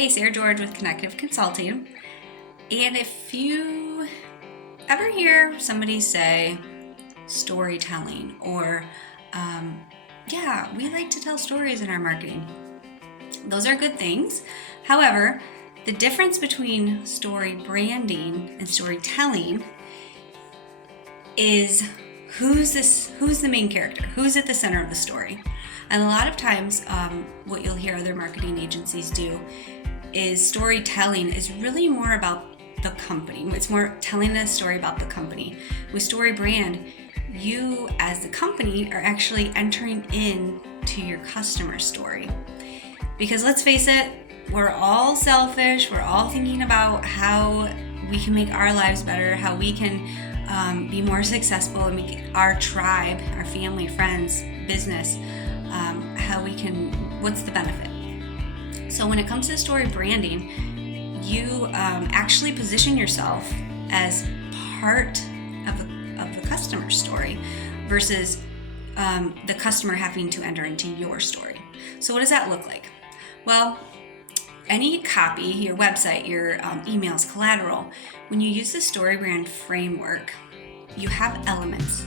Hey, Sarah George with Connective Consulting. And if you ever hear somebody say storytelling or, we like to tell stories in our marketing, those are good things. However, the difference between story branding and storytelling is who's the main character, who's at the center of the story. And a lot of times what you'll hear other marketing agencies do is storytelling is really more about the company. It's more telling a story about the company. With StoryBrand, you as the company are actually entering into your customer story. Because let's face it, we're all selfish. We're all thinking about how we can make our lives better, how we can be more successful and make our tribe, our family, friends, business, what's the benefit? So when it comes to story branding, you actually position yourself as part of the customer story versus the customer having to enter into your story. So what does that look like? Well, any copy, your website, your emails, collateral, when you use the StoryBrand framework, you have elements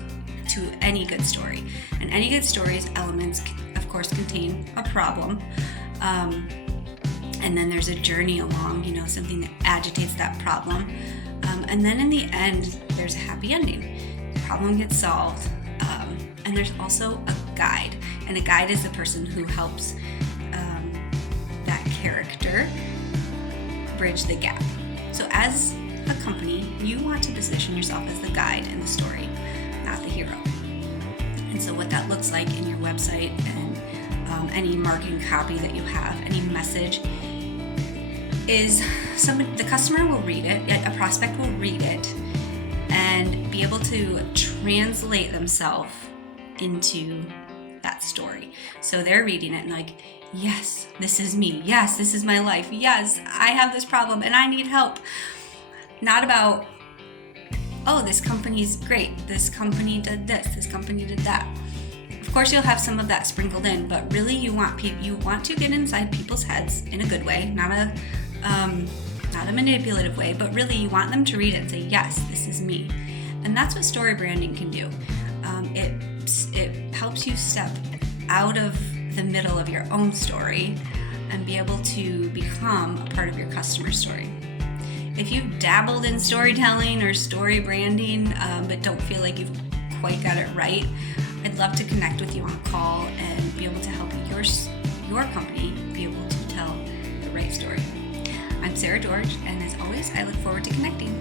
to any good story. And any good story's elements, of course, contain a problem. And then there's a journey along, something that agitates that problem. And then in the end, there's a happy ending. The problem gets solved. And there's also a guide. And a guide is the person who helps that character bridge the gap. So as a company, you want to position yourself as the guide in the story, not the hero. And so what that looks like in your website and any marketing copy that you have, any message, is the customer will read it, a prospect will read it, and be able to translate themselves into that story. So they're reading it and like, yes, this is me. Yes, this is my life. Yes, I have this problem and I need help. Not about, oh, this company's great. This company did this company did that. Of course, you'll have some of that sprinkled in, but really you want to get inside people's heads in a good way, not a manipulative way, but really you want them to read it and say, yes, this is me. And that's what story branding can do. It helps you step out of the middle of your own story and be able to become a part of your customer story. If you've dabbled in storytelling or story branding, but don't feel like you've quite got it right, I'd love to connect with you on a call and be able to help your company be able to tell the right story. I'm Sarah George, and as always, I look forward to connecting.